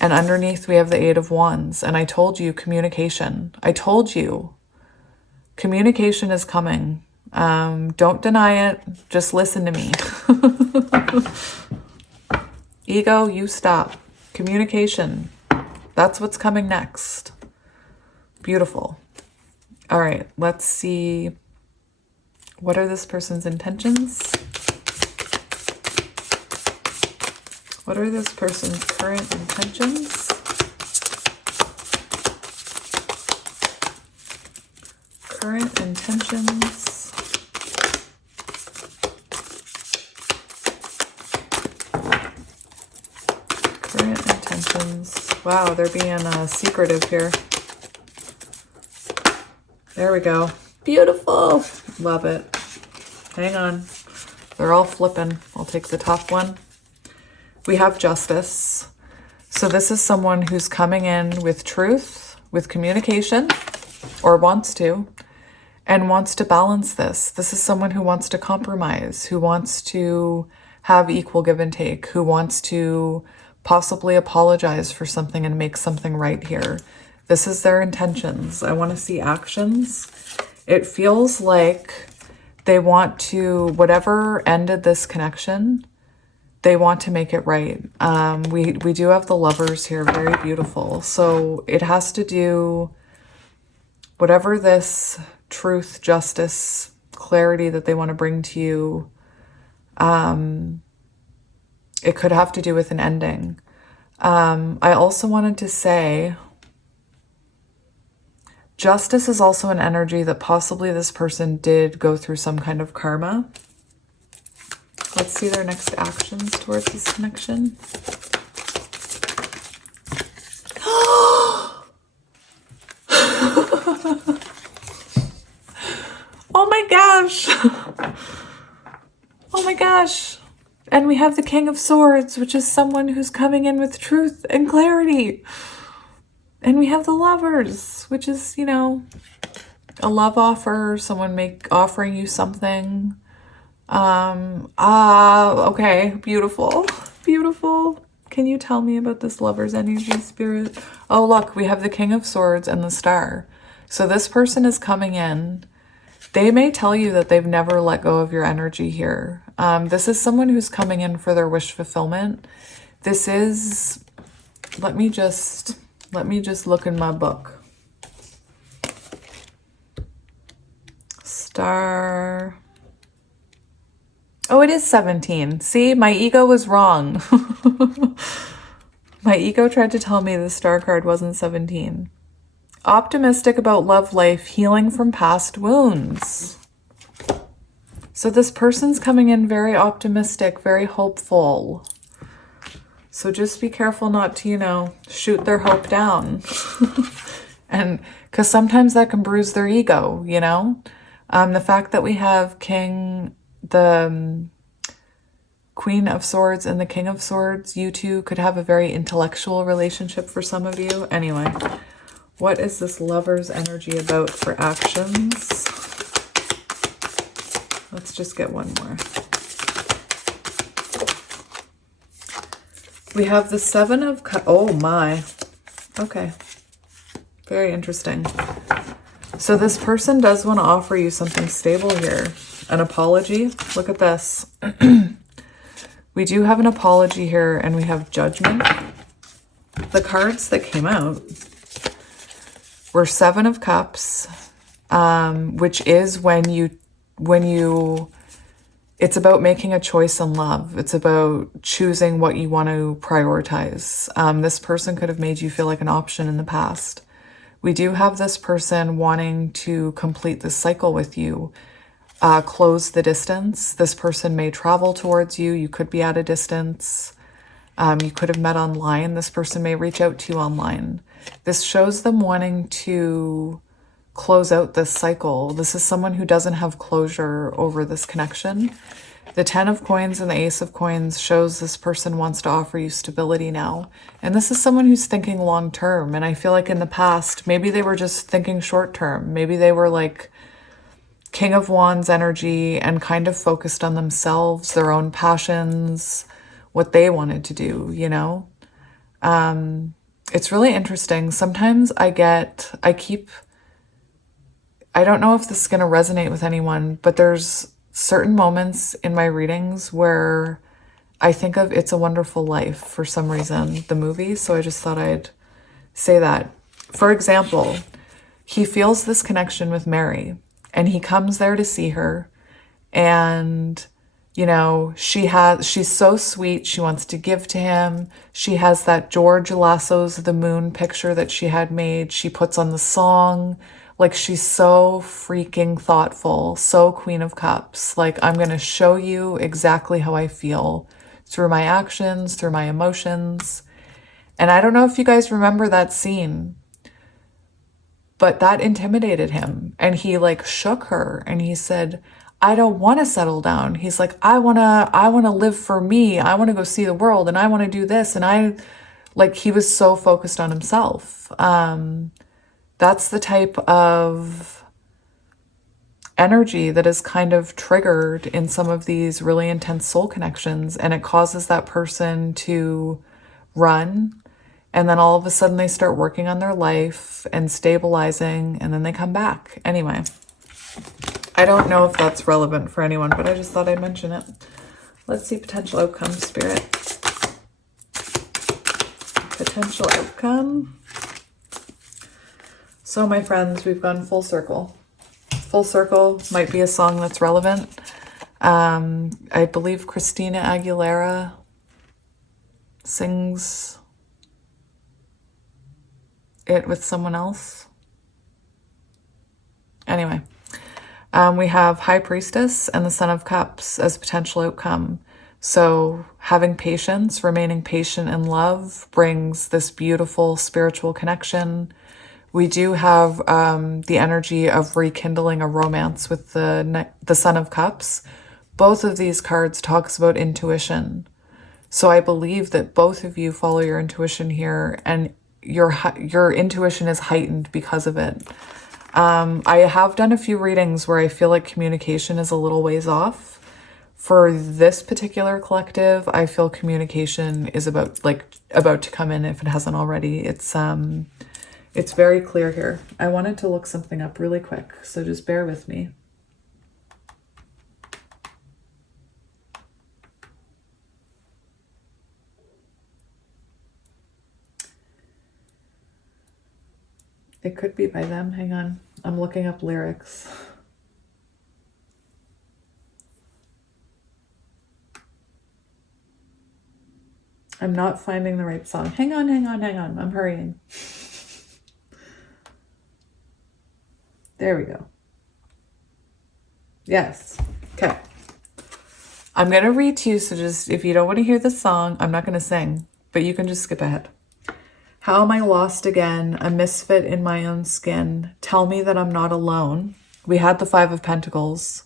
And underneath we have the Eight of Wands. And I told you, communication. I told you. Communication is coming. Don't deny it. Just listen to me. Ego, you stop. Communication. That's what's coming next. Beautiful. All right, let's see. What are this person's intentions? What are this person's current intentions? Current intentions. Current intentions. Wow, they're being secretive here. There we go. Beautiful. Love it. Hang on. They're all flipping. I'll take the top one. We have Justice. So this is someone who's coming in with truth, with communication, or wants to, and wants to balance this. This is someone who wants to compromise, who wants to have equal give and take, who wants to possibly apologize for something and make something right here. This is their intentions. I want to see actions. It feels like they want to, whatever ended this connection, they want to make it right. We do have the Lovers here, very beautiful. So it has to do, whatever this truth, justice, clarity that they want to bring to you, it could have to do with an ending. I also wanted to say, Justice is also an energy that possibly this person did go through some kind of karma. Let's see their next actions towards this connection. Oh my gosh. Oh my gosh. And we have the King of Swords, which is someone who's coming in with truth and clarity. And we have the Lovers, which is, you know, a love offer, someone offering you something. Okay, beautiful, beautiful. Can you tell me about this Lover's energy, Spirit? Oh, look, we have the King of Swords and the Star. So this person is coming in. They may tell you that they've never let go of your energy here. This is someone who's coming in for their wish fulfillment. This is, let me just look in my book. Star. Oh, it is 17. See, my ego was wrong. My ego tried to tell me the Star card wasn't 17. Optimistic about love life, healing from past wounds. So this person's coming in very optimistic, very hopeful. So just be careful not to, you know, shoot their hope down. And because sometimes that can bruise their ego, you know. The fact that we have the Queen of Swords and the King of Swords, you two could have a very intellectual relationship for some of you. Anyway, what is this Lover's energy about for actions? Let's just get one more. We have the Seven of Cups. Oh my. Okay. Very interesting. So this person does want to offer you something stable here. An apology. Look at this. We do have an apology here, and we have Judgment. The cards that came out were Seven of Cups, which is when you it's about making a choice in love. It's about choosing what you want to prioritize. This person could have made you feel like an option in the past. We do have this person wanting to complete this cycle with you, close the distance. This person may travel towards you. You could be at a distance. You could have met online. This person may reach out to you online. This shows them wanting to close out this cycle. This is someone who doesn't have closure over this connection. The 10 of coins and the ace of coins shows this person wants to offer you stability now. And this is someone who's thinking long term. And I feel like in the past, maybe they were just thinking short term. Maybe they were like King of Wands energy and kind of focused on themselves, their own passions, what they wanted to do, you know? It's really interesting. Sometimes I don't know if this is going to resonate with anyone, but there's certain moments in my readings where I think of It's a Wonderful Life for some reason, the movie. So I just thought I'd say that. For example, he feels this connection with Mary and he comes there to see her, and you know, she's so sweet. She wants to give to him. She has that George Lasso's The Moon picture that she had made. She puts on the song. Like, she's so freaking thoughtful, so Queen of Cups. Like, I'm going to show you exactly how I feel through my actions, through my emotions. And I don't know if you guys remember that scene, but that intimidated him. And he like shook her and he said, I don't want to settle down. He's like, I want to live for me. I want to go see the world and I want to do this. And he was so focused on himself. That's the type of energy that is kind of triggered in some of these really intense soul connections. And it causes that person to run. And then all of a sudden they start working on their life and stabilizing, and then they come back. Anyway, I don't know if that's relevant for anyone, but I just thought I'd mention it. Let's see potential outcome, Spirit. Potential outcome. So my friends, we've gone full circle. Full Circle might be a song that's relevant. I believe Christina Aguilera sings it with someone else. Anyway, we have High Priestess and the Son of Cups as potential outcome. So having patience, remaining patient in love brings this beautiful spiritual connection. We do have the energy of rekindling a romance with the Son of Cups. Both of these cards talks about intuition. So I believe that both of you follow your intuition here, and your intuition is heightened because of it. I have done a few readings where I feel like communication is a little ways off. For this particular collective, I feel communication is about to come in if it hasn't already. It's very clear here. I wanted to look something up really quick, so just bear with me. It could be by them. Hang on. I'm looking up lyrics. I'm not finding the right song. Hang on. I'm hurrying. There we go. Yes. Okay. I'm going to read to you, so just, if you don't want to hear the song, I'm not going to sing, but you can just skip ahead. How am I lost again, a misfit in my own skin? Tell me that I'm not alone. We had the Five of Pentacles.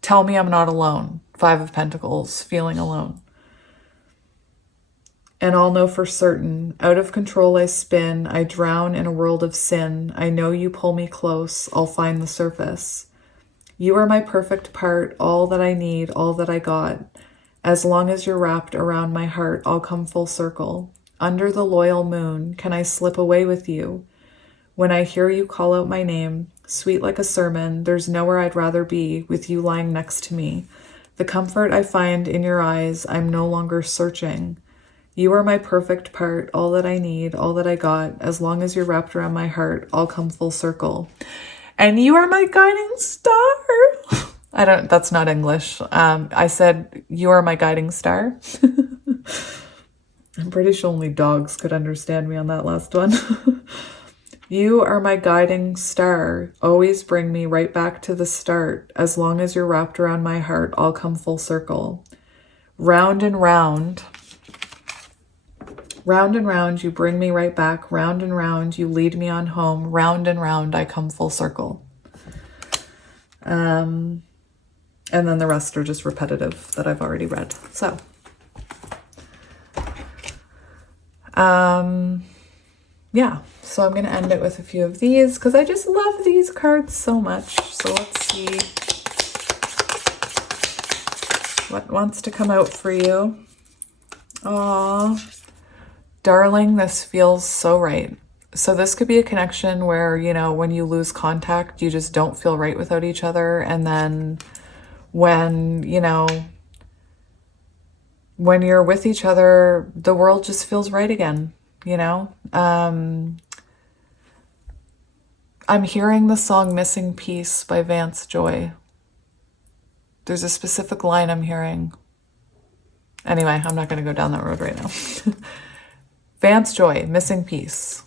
Tell me I'm not alone. Five of Pentacles, feeling alone. And I'll know for certain, out of control I spin, I drown in a world of sin. I know you pull me close, I'll find the surface. You are my perfect part, all that I need, all that I got. As long as you're wrapped around my heart, I'll come full circle. Under the loyal moon, can I slip away with you? When I hear you call out my name, sweet like a sermon, there's nowhere I'd rather be with you lying next to me. The comfort I find in your eyes, I'm no longer searching. You are my perfect part, all that I need, all that I got. As long as you're wrapped around my heart, I'll come full circle. And you are my guiding star. That's not English. I said, you are my guiding star. I'm pretty sure only dogs could understand me on that last one. You are my guiding star. Always bring me right back to the start. As long as you're wrapped around my heart, I'll come full circle. Round and round. Round and round, you bring me right back. Round and round, you lead me on home. Round and round, I come full circle. And then the rest are just repetitive that I've already read. So, yeah, so I'm going to end it with a few of these because I just love these cards so much. So let's see what wants to come out for you. Aw, darling, this feels so right. So this could be a connection where, you know, when you lose contact, you just don't feel right without each other. And then when, you know, when you're with each other, the world just feels right again, you know? I'm hearing the song Missing Piece by Vance Joy. There's a specific line I'm hearing. Anyway, I'm not going to go down that road right now. Vance Joy, Missing Piece.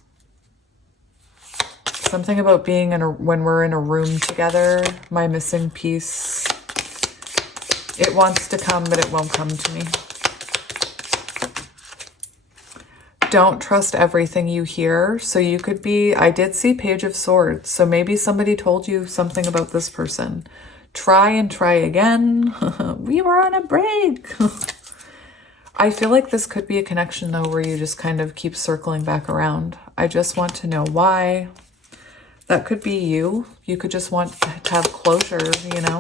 Something about being when we're in a room together, my missing piece. It wants to come, but it won't come to me. Don't trust everything you hear. So you could be, I did see Page of Swords. So maybe somebody told you something about this person. Try and try again. We were on a break. I feel like this could be a connection though, where you just kind of keep circling back around. I just want to know why. That could be you. You could just want to have closure, you know.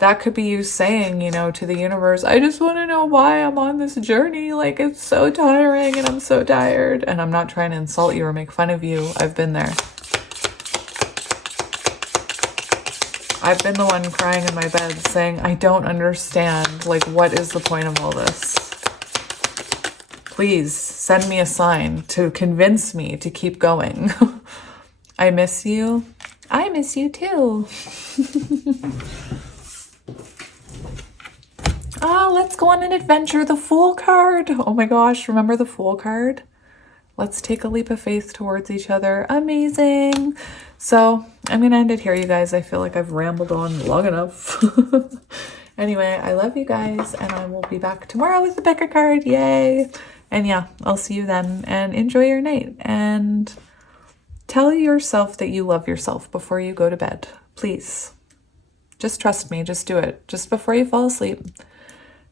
That could be you saying, you know, to the universe, I just want to know why I'm on this journey. Like, it's so tiring and I'm so tired. And I'm not trying to insult you or make fun of you. I've been there. I've been the one crying in my bed saying, I don't understand. Like, what is the point of all this? Please send me a sign to convince me to keep going. I miss you. I miss you too. Oh, let's go on an adventure. The Fool card. Oh my gosh, remember the Fool card? Let's take a leap of faith towards each other. Amazing. So I'm going to end it here, you guys. I feel like I've rambled on long enough. Anyway, I love you guys, and I will be back tomorrow with the Becker card. Yay. And yeah, I'll see you then, and enjoy your night. And tell yourself that you love yourself before you go to bed. Please. Just trust me. Just do it. Just before you fall asleep.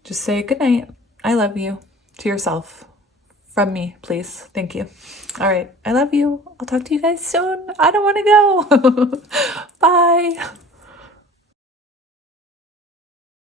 Just say good night. I love you to yourself. From me, please. Thank you. All right. I love you. I'll talk to you guys soon. I don't want to go. Bye.